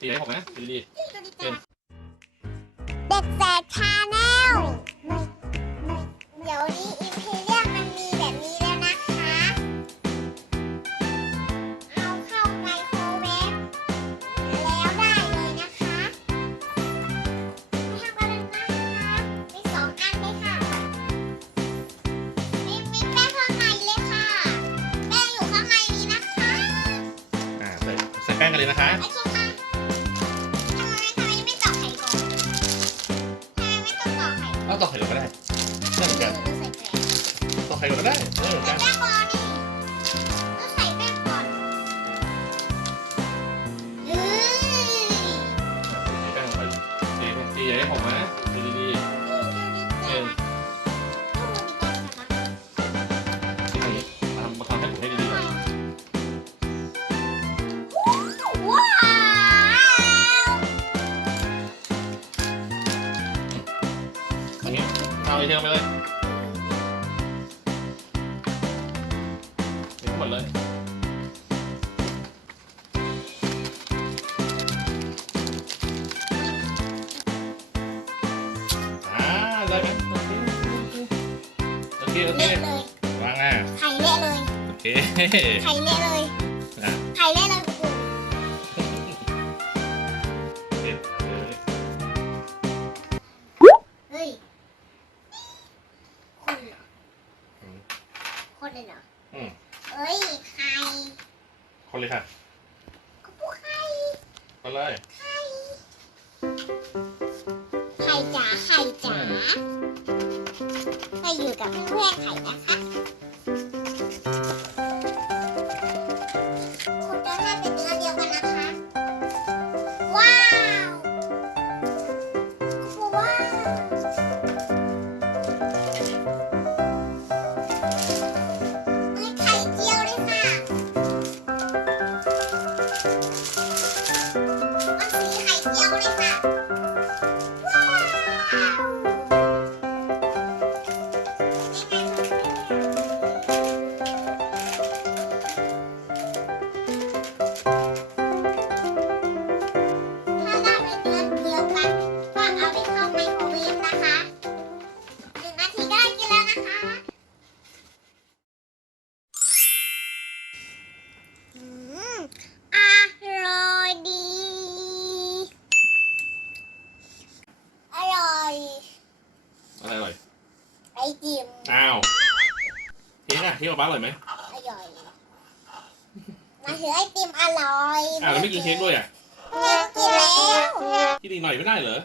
ตีได้ผมนะดีดีเด็กแสบชาแนลเดี๋ยวนี้อิมพีเรียมมันมีแบบนี้แล้วนะคะ เอาเข้าไมโครเวฟแล้วได้เลยนะคะไม่ทำอะไรนะคะมีสองอันเลยค่ะมีมีแป้งข้างในเลยค่ะ แป้งอยู่ข้างในนี้นะคะ อ่าใส่ใส่แป้งกันเลยนะคะ โอเค เหมือนกันใส่แป้งต่อไข่ก่อนก็ได้ได้เหมือนใส่กันแป้งก่ผมนี่ เอาไอเทมไปเลยเดี๋ยวหมดเลยอ่าได้ไหมโอเคโอเคโอเคเละเลยวางอะไข่เละเลยโอเค ไข่เละเลยอะ ไข่เละเลย คนเลยเหรออืมเอ้ยไข่คนเลยค่ะก็พวกไข่คนเลยไข่ไข่จ๋าไข่จ๋าไปอยู่กับเพื่อนๆไข่นะ อ้าวเค้กอะเค้กกับบ้าอร่อยไหมอร่อยมาถือไอติมอร่อยอ้าวแล้วไม่กินเค้กด้วยอะกินกินแล้ว กินอีกหน่อยไม่ได้เหรอ